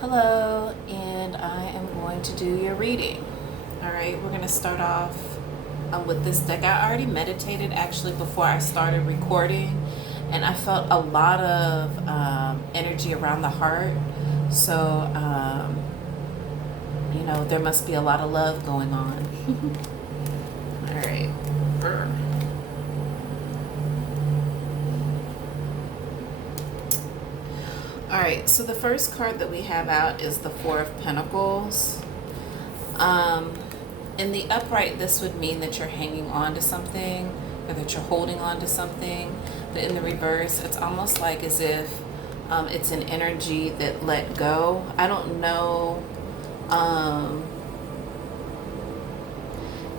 Hello, and I am going to do your reading. All right, we're going to start off with this deck. I already meditated actually before I started recording, and I felt a lot of energy around the heart. So, there must be a lot of love going on. All right. Brr. All right, so the first card that we have out is the Four of Pentacles. Um, in the upright, this would mean that you're hanging on to something or that you're holding on to something. But in the reverse, it's almost like as if it's an energy that let go. I don't know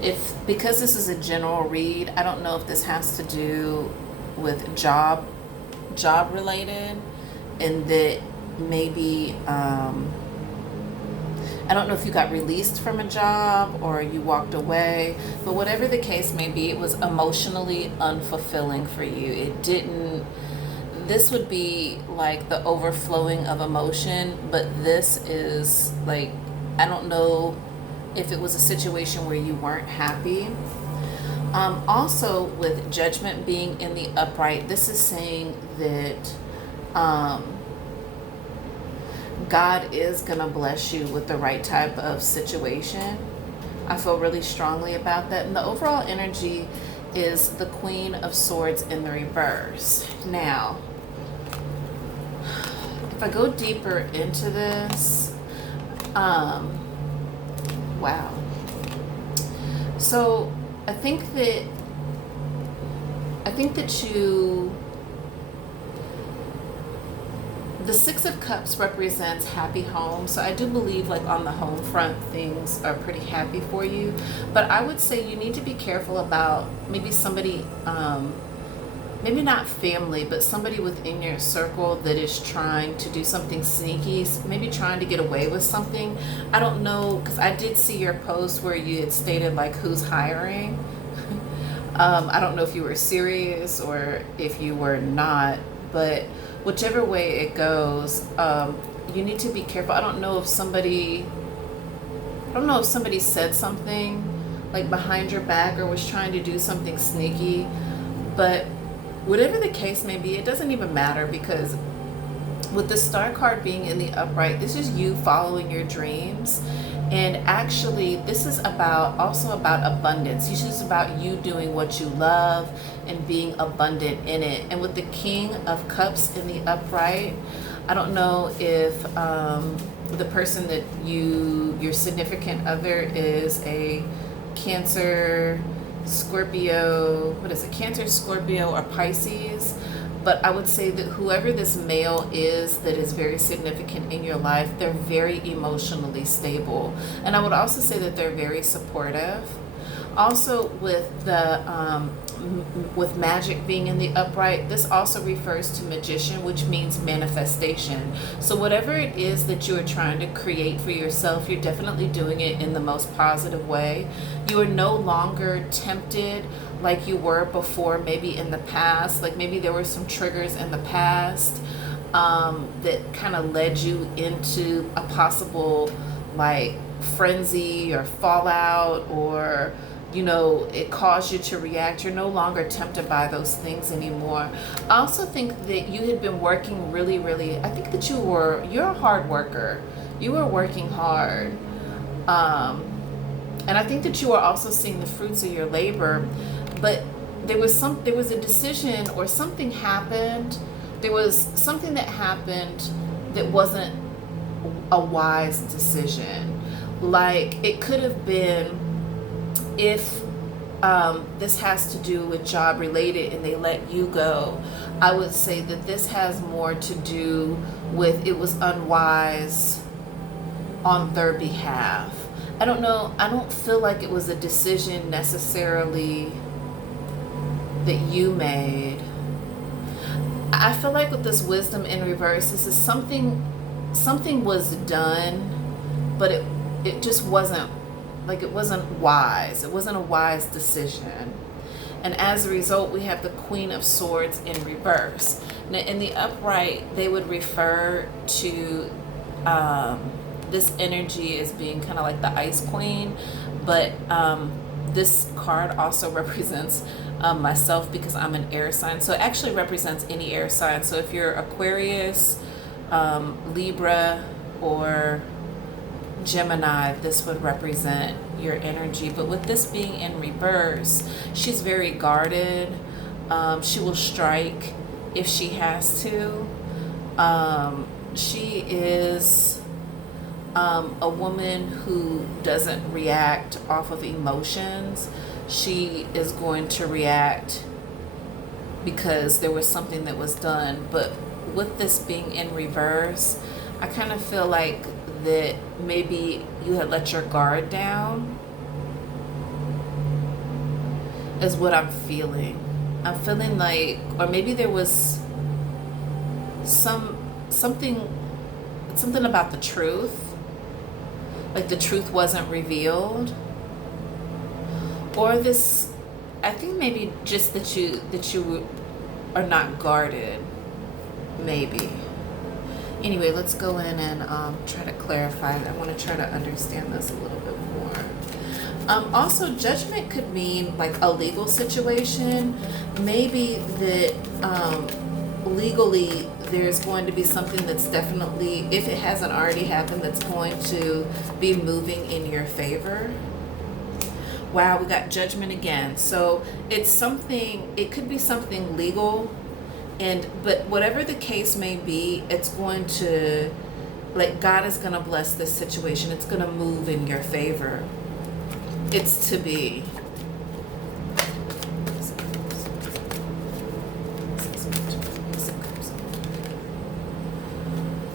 if, because this is a general read, I don't know if this has to do with job related, and that maybe I don't know if you got released from a job or you walked away, but whatever the case may be, it was emotionally unfulfilling for you. It didn't, this would be like the overflowing of emotion, but this is like, I don't know if it was a situation where you weren't happy. Also, with Judgment being in the upright, this is saying that God is going to bless you with the right type of situation. I feel really strongly about that. And the overall energy is the Queen of Swords in the reverse. Now, if I go deeper into this, wow. So I think that you, the Six of Cups represents happy home. So I do believe like on the home front, things are pretty happy for you. But I would say you need to be careful about maybe somebody, maybe not family, but somebody within your circle that is trying to do something sneaky, maybe trying to get away with something. I don't know, because I did see your post where you had stated like who's hiring. I don't know if you were serious or if you were not, but whichever way it goes, you need to be careful. I don't know if somebody said something like behind your back or was trying to do something sneaky, but whatever the case may be, it doesn't even matter, because with the Star card being in the upright, this is you following your dreams. And actually, this is also about abundance. This is about you doing what you love and being abundant in it. And with the King of Cups in the upright, I don't know if the person that your significant other is a Cancer, Scorpio, what is it? Cancer, Scorpio, or Pisces. But I would say that whoever this male is that is very significant in your life, they're very emotionally stable. And I would also say that they're very supportive. Also, with magic being in the upright, this also refers to magician, which means manifestation. So whatever it is that you are trying to create for yourself, you're definitely doing it in the most positive way. You are no longer tempted like you were before, maybe in the past. Like maybe there were some triggers in the past that kind of led you into a possible like frenzy or fallout, or it caused you to react. You're no longer tempted by those things anymore. I also think that you had been working really, really, I think that you're a hard worker. You were working hard. And I think that you are also seeing the fruits of your labor, but there was a decision or something happened. There was something that happened that wasn't a wise decision. Like it could have been, if this has to do with job related and they let you go, I would say that this has more to do with it was unwise on their behalf. I don't know. I don't feel like it was a decision necessarily that you made. I feel like with this wisdom in reverse, this is something was done, but it just wasn't, like it wasn't wise. It wasn't a wise decision. And as a result, we have the Queen of Swords in reverse. Now, in the upright, they would refer to this energy is being kind of like the ice queen, but this card also represents myself because I'm an air sign. So it actually represents any air sign. So if you're Aquarius, Libra, or Gemini, this would represent your energy. But with this being in reverse, she's very guarded. She will strike if she has to. She is a woman who doesn't react off of emotions. She is going to react because there was something that was done. But with this being in reverse, I kind of feel like that maybe you had let your guard down, is what I'm feeling. I'm feeling like, or maybe there was something about the truth, like the truth wasn't revealed, or this, I think maybe just that you are not guarded, maybe. Anyway, let's go in and try to clarify. I want to try to understand this a little bit more. Also, judgment could mean like a legal situation. Maybe that legally there's going to be something that's definitely, if it hasn't already happened, that's going to be moving in your favor. Wow, we got judgment again. So it's something, it could be something legal. But whatever the case may be, it's going to, like, God is going to bless this situation. It's going to move in your favor. It's to be.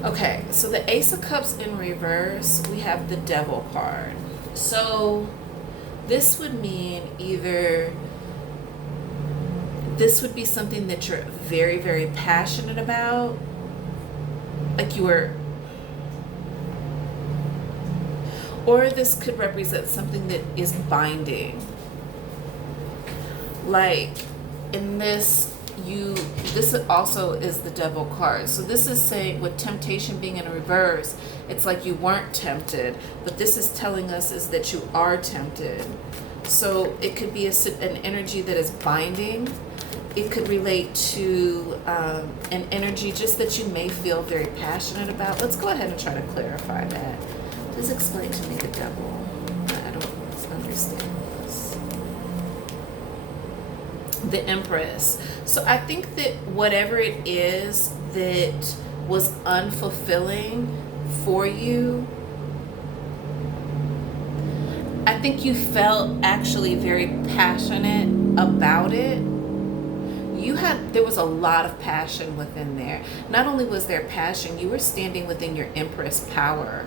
Okay, so the Ace of Cups in reverse, we have the Devil card. So this would mean either this would be something that you're very, very passionate about, like you were, or this could represent something that is binding. Like in this, this also is the Devil card. So this is saying with temptation being in reverse, it's like you weren't tempted, but this is telling us is that you are tempted. So it could be an energy that is binding. It could relate to an energy just that you may feel very passionate about. Let's go ahead and try to clarify that. Please explain to me the Devil. I don't understand this. The Empress. So I think that whatever it is that was unfulfilling for you, I think you felt actually very passionate about it. There was a lot of passion within there. Not only was there passion, you were standing within your Empress power,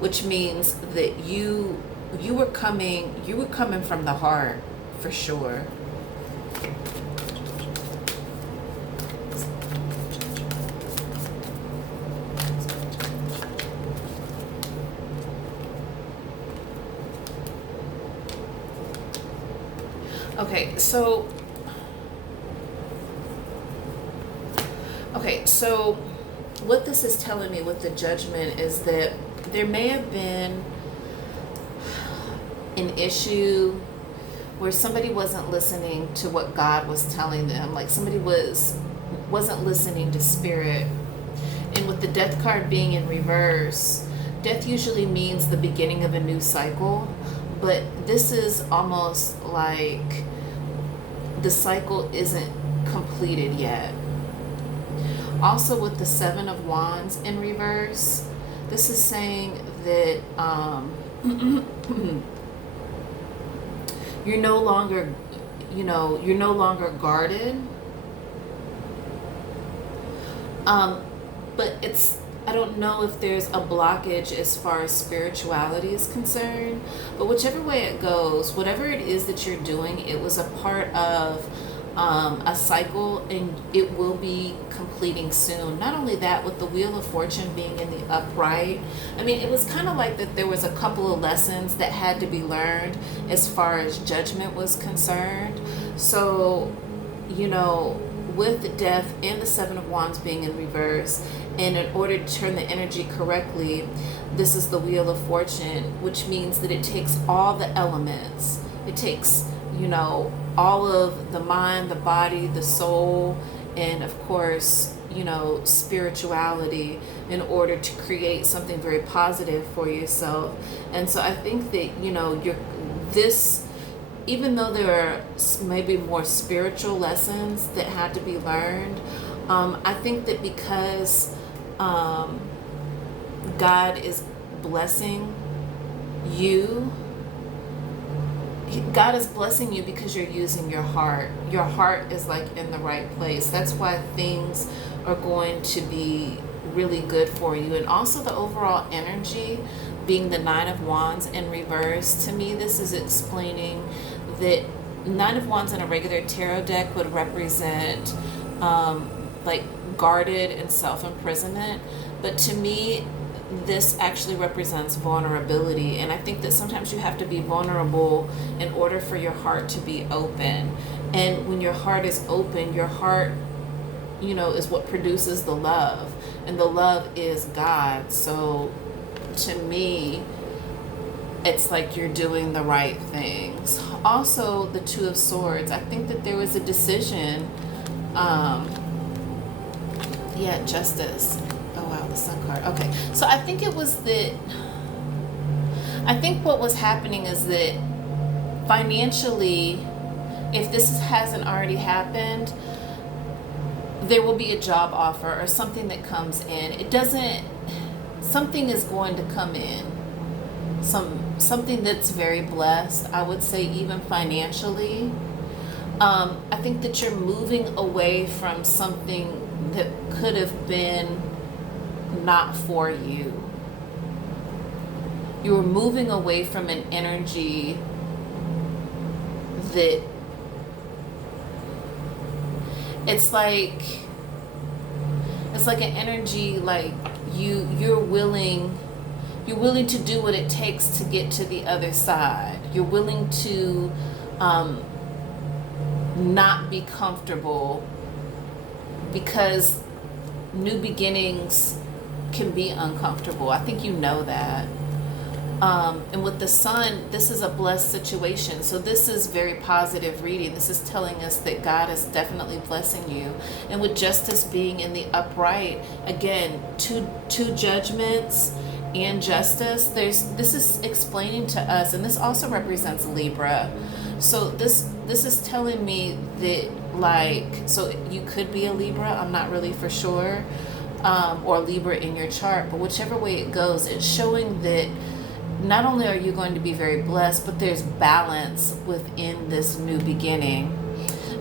which means that you were coming from the heart, for sure. So what this is telling me with the Judgment is that there may have been an issue where somebody wasn't listening to what God was telling them, like somebody wasn't listening to Spirit. And with the Death card being in reverse, death usually means the beginning of a new cycle, but this is almost like the cycle isn't completed yet. Also with the Seven of Wands in reverse, this is saying that you're no longer guarded. But I don't know if there's a blockage as far as spirituality is concerned, but whichever way it goes, whatever it is that you're doing, it was a part of a cycle, and it will be completing soon. Not only that, with the Wheel of Fortune being in the upright, I mean, it was kind of like that there was a couple of lessons that had to be learned as far as Judgment was concerned. So, with Death and the Seven of Wands being in reverse, And in order to turn the energy correctly, this is the Wheel of Fortune, which means that it takes all the elements. It takes, all of the mind, the body, the soul, and of course, spirituality in order to create something very positive for yourself. And so I think that, this, even though there are maybe more spiritual lessons that had to be learned, I think that because God is blessing you, God is blessing you because you're using your heart. Your heart is like in the right place. That's why things are going to be really good for you. And also the overall energy being the Nine of Wands in reverse. To me, this is explaining that Nine of Wands in a regular tarot deck would represent like guarded and self-imprisonment. But to me, this actually represents vulnerability. And I think that sometimes you have to be vulnerable in order for your heart to be open. And when your heart is open, your heart, is what produces the love. And the love is God. So to me, it's like you're doing the right things. Also, the Two of Swords. I think that there was a decision. Justice. Oh wow, the Sun card. Okay, so I think it was that. I think what was happening is that financially, if this hasn't already happened, there will be a job offer or something that comes in. It doesn't. Something is going to come in. Something that's very blessed. I would say even financially. I think that you're moving away from something that could have been not for you. You were moving away from an energy that it's like an energy like you're willing to do what it takes to get to the other side. You're willing to not be comfortable, because new beginnings can be uncomfortable. I think you know that. And with the Sun, this is a blessed situation. So this is very positive reading. This is telling us that God is definitely blessing you. And with Justice being in the upright, again, two judgments and justice, this is explaining to us, and this also represents Libra. So this is telling me that, so you could be a Libra, I'm not really for sure, or Libra in your chart, but whichever way it goes, it's showing that not only are you going to be very blessed, but there's balance within this new beginning.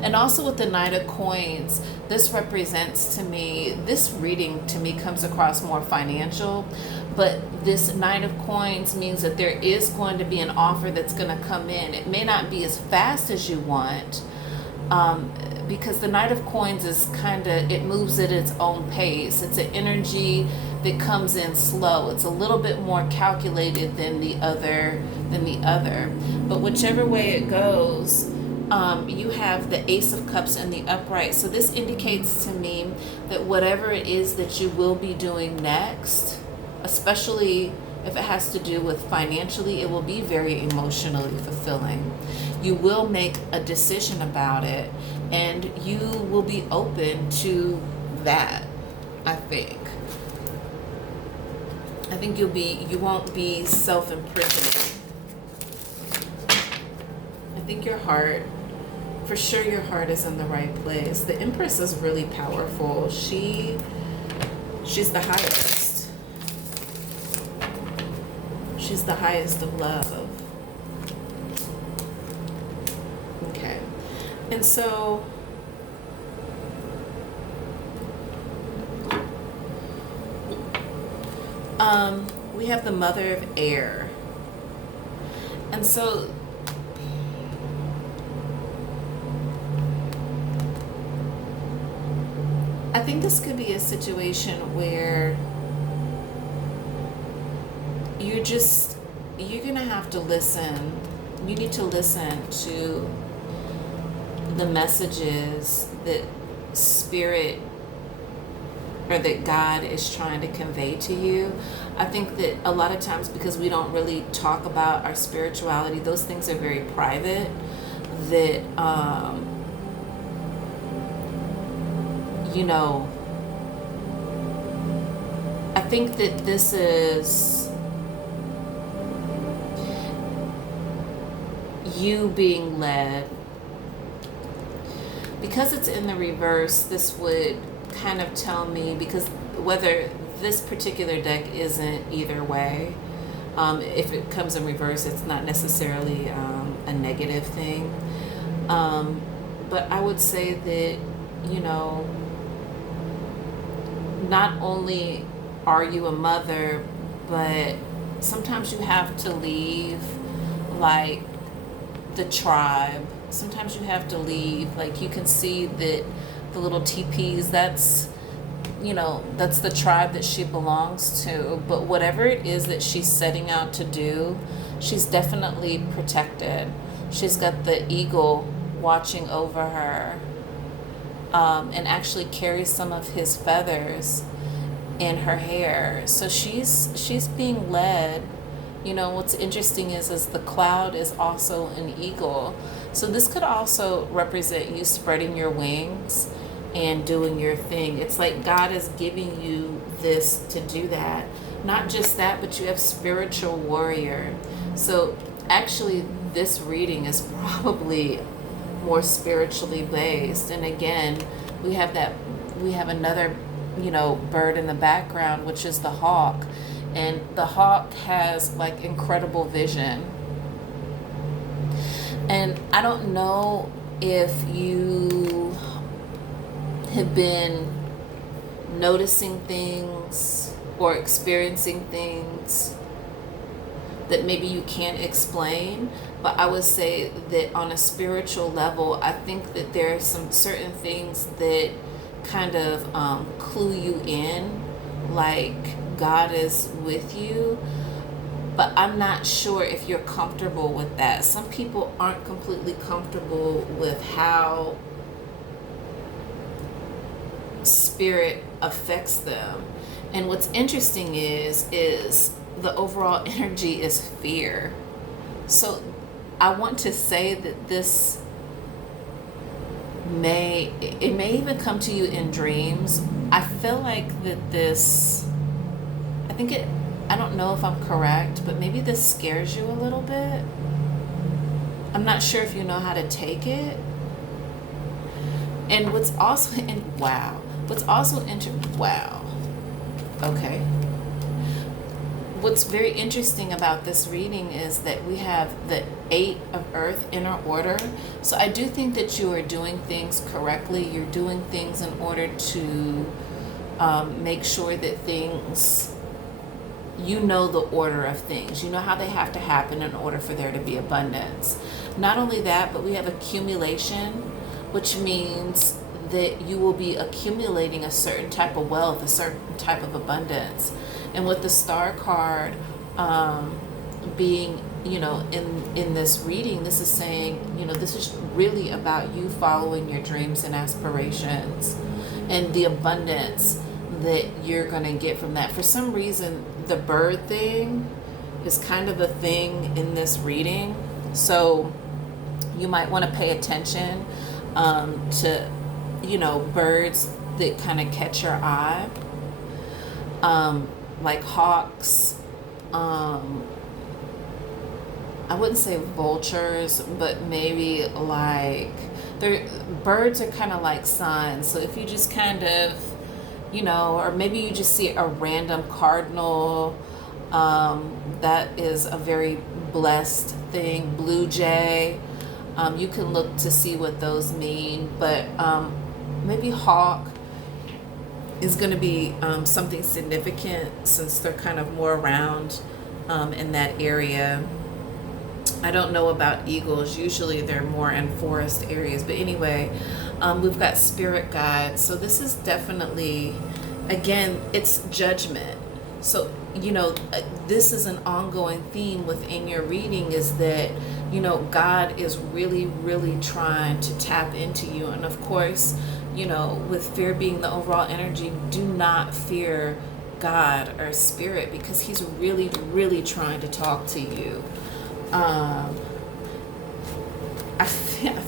And also with the Knight of Coins, this represents to me, this reading to me comes across more financial, but this Knight of Coins means that there is going to be an offer that's going to come in. It may not be as fast as you want, because the Knight of Coins is it moves at its own pace. It's an energy that comes in slow. It's a little bit more calculated than the other. But whichever way it goes, you have the Ace of Cups in the upright. So this indicates to me that whatever it is that you will be doing next, especially if it has to do with financially, it will be very emotionally fulfilling. You will make a decision about it, and you will be open to that, I think. I think you won't be self-imprisoning. I think your heart, for sure your heart is in the right place. The Empress is really powerful. She's the highest. She's the highest of love. Okay. And so we have the Mother of Air. And so I think this could be a situation where you're gonna have to listen. You need to listen to the messages that Spirit or that God is trying to convey to you. I think that a lot of times, because we don't really talk about our spirituality, those things are very private, that, you know, I think that this is you being led. Because it's in the reverse, this would kind of tell me, because whether this particular deck isn't either way, if it comes in reverse, it's not necessarily a negative thing. But I would say that, you know, not only are you a mother, but sometimes you have to leave, like, the tribe. Sometimes you have to leave. Like, you can see that the little teepees, that's, you know, that's the tribe that she belongs to. But whatever it is that she's setting out to do, she's definitely protected. She's got the eagle watching over her, and actually carries some of his feathers in her hair. So she's being led. You know, what's interesting is the cloud is also an eagle. So this could also represent you spreading your wings and doing your thing. It's like God is giving you this to do that. Not just that, but you have spiritual warrior. So actually this reading is probably more spiritually based. And again, we have another, you know, bird in the background, which is the hawk. And the hawk has like incredible vision. And I don't know if you have been noticing things or experiencing things that maybe you can't explain, but I would say that on a spiritual level, I think that there are some certain things that kind of clue you in, like God is with you. But I'm not sure if you're comfortable with that. Some people aren't completely comfortable with how spirit affects them. And what's interesting is the overall energy is fear. So I want to say that this may even come to you in dreams. I feel like that this, I don't know if I'm correct, but maybe this scares you a little bit. I'm not sure if you know how to take it. And what's also okay. What's very interesting about this reading is that we have the 8 of Earth, inner order. So I do think that you are doing things correctly. You're doing things in order to make sure that things, you know the order of things. You know how they have to happen in order for there to be abundance. Not only that, but we have accumulation, which means that you will be accumulating a certain type of wealth, a certain type of abundance. And with the star card being, you know, in this reading, this is saying, you know, this is really about you following your dreams and aspirations and the abundance that you're going to get from that. For some reason, the bird thing is kind of a thing in this reading. So you might want to pay attention to, you know, birds that kind of catch your eye. Like hawks, I wouldn't say vultures, but maybe like, birds are kind of like signs. So if you just kind of, you know, or maybe you just see a random cardinal, that is a very blessed thing. Blue jay, you can look to see what those mean, but maybe hawk is going to be something significant, since they're kind of more around in that area. I don't know about eagles. Usually they're more in forest areas. But anyway, we've got spirit guides. So this is definitely, again, it's judgment. So, you know, this is an ongoing theme within your reading, is that, you know, God is really, really trying to tap into you. And of course, with fear being the overall energy, do not fear God or spirit, because he's really, really trying to talk to you. I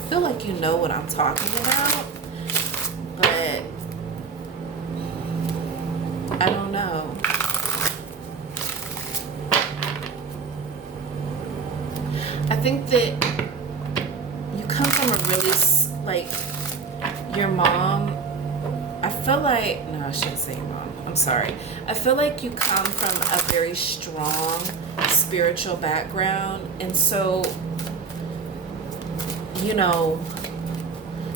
feel like you know what I'm talking about, but I don't know. I think that you come from a really, like, your mom, I feel like, no, I shouldn't say your mom. I'm sorry. I feel like you come from a very strong spiritual background. And so,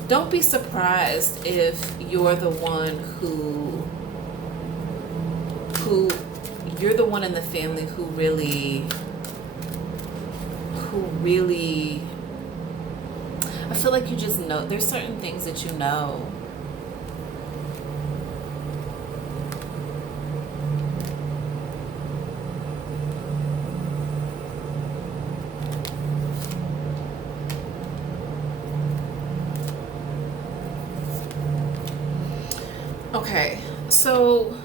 don't be surprised if you're the one who you're the one in the family who really, I feel like you just know, there's certain things that you know. Okay, so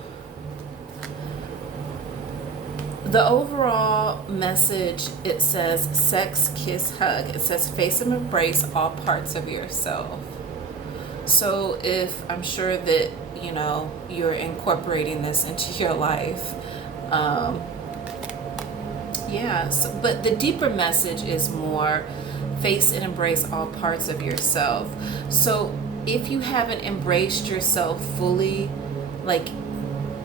the overall message, it says sex, kiss, hug. It says face and embrace all parts of yourself. So if I'm sure that, you're incorporating this into your life, yeah, but the deeper message is more face and embrace all parts of yourself. So if you haven't embraced yourself fully, like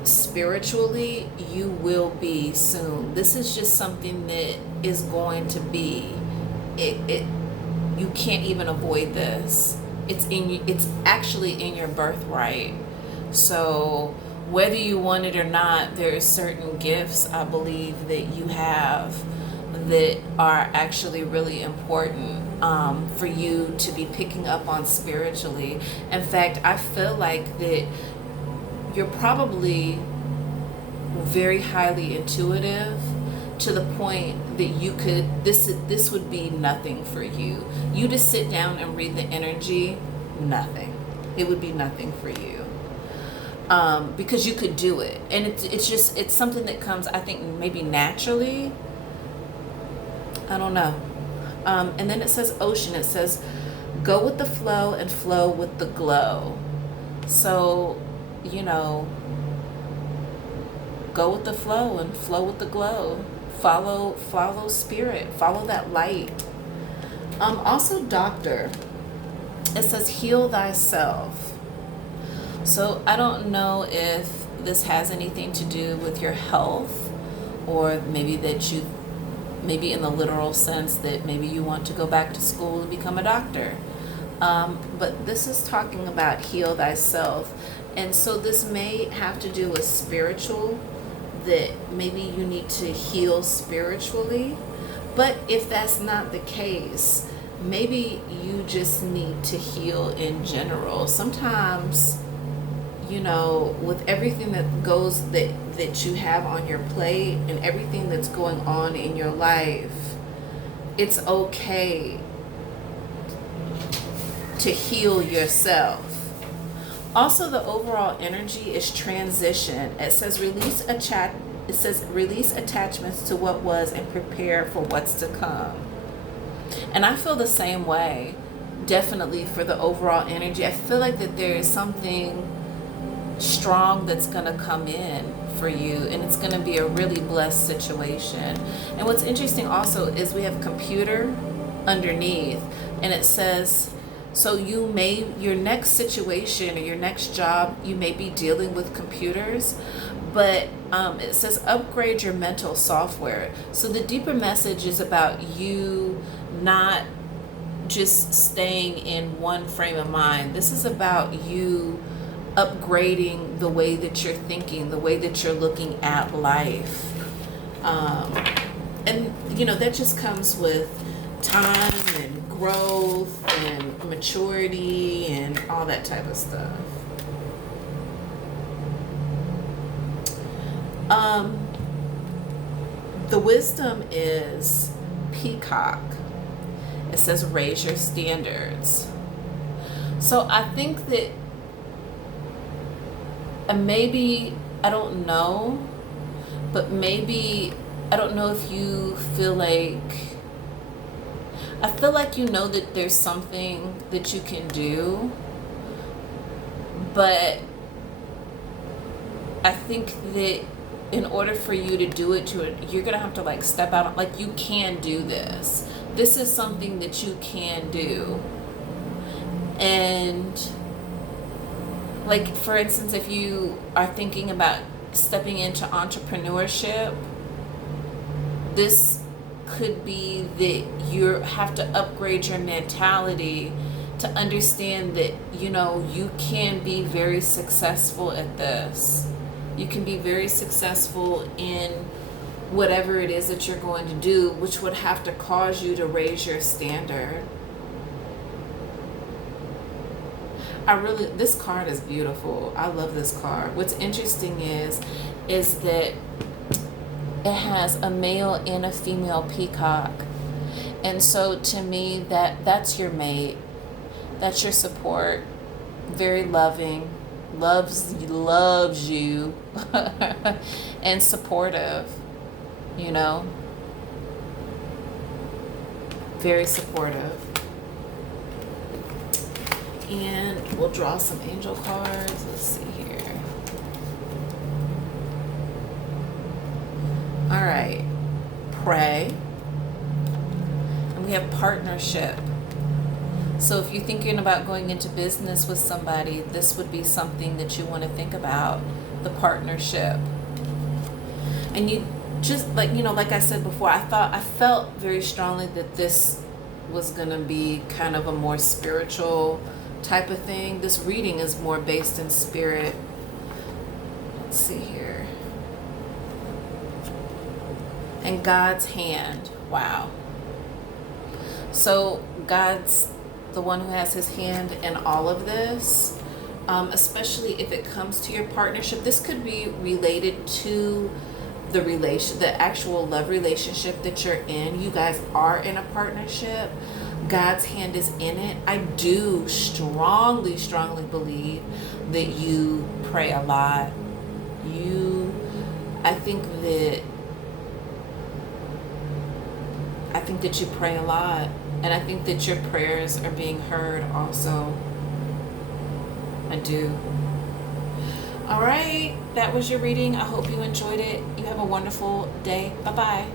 spiritually, you will be soon. This is just something that is going to be. You can't even avoid this. It's actually in your birthright. So whether you want it or not, there are certain gifts I believe that you have that are actually really important for you to be picking up on spiritually. In fact, I feel like that you're probably very highly intuitive to the point that you could, this would be nothing for you. You just sit down and read the energy, nothing. It would be nothing for you. Because you could do it. And it's something that comes, I think, maybe naturally. I don't know. And then it says ocean. It says, go with the flow and flow with the glow. So, go with the flow and flow with the glow. Follow spirit. Follow that light. Also, doctor. It says heal thyself. So I don't know if this has anything to do with your health, or maybe in the literal sense that maybe you want to go back to school and become a doctor. But this is talking about heal thyself. And so this may have to do with spiritual, that maybe you need to heal spiritually. But if that's not the case, maybe you just need to heal in general. Sometimes, with everything that you have on your plate and everything that's going on in your life, it's okay to heal yourself. Also, the overall energy is transition. It says release attachments to what was and prepare for what's to come. And I feel the same way, definitely, for the overall energy. I feel like that there is something strong that's going to come in for you, and it's going to be a really blessed situation. And what's interesting also is we have computer underneath, and it says, so your next situation or your next job, you may be dealing with computers, but it says upgrade your mental software. So the deeper message is about you not just staying in one frame of mind. This is about you upgrading the way that you're thinking, the way that you're looking at life. And that just comes with time and growth and maturity and all that type of stuff. The wisdom is peacock. It says raise your standards. So I think that maybe, I don't know, but maybe, I don't know if you feel like, I feel like you know that there's something that you can do, but I think that in order for you to do it, you're gonna have to like step out. Like, you can do this. This is something that you can do. And like, for instance, if you are thinking about stepping into entrepreneurship, this could be that you have to upgrade your mentality to understand that, you know, you can be very successful at this. You can be very successful in whatever it is that you're going to do, which would have to cause you to raise your standard. This card is beautiful. I love this card. What's interesting is that it has a male and a female peacock. And so to me, that's your mate. That's your support. Very loving, loves you, and supportive, you know? Very supportive. And we'll draw some angel cards. Let's see here. All right. Pray. And we have partnership. So if you're thinking about going into business with somebody, this would be something that you want to think about, the partnership. And you just, like, you know, like I said before, I felt very strongly that this was going to be kind of a more spiritual type of thing. This reading is more based in spirit. Let's see here. And God's hand. Wow. So God's the one who has his hand in all of this, especially if it comes to your partnership. This could be related to the actual love relationship that you're in. You guys are in a partnership. God's hand is in it. I do strongly believe that you pray a lot. I think that you pray a lot. And I think that your prayers are being heard also. I do. All right. That was your reading. I hope you enjoyed it. You have a wonderful day. Bye-bye.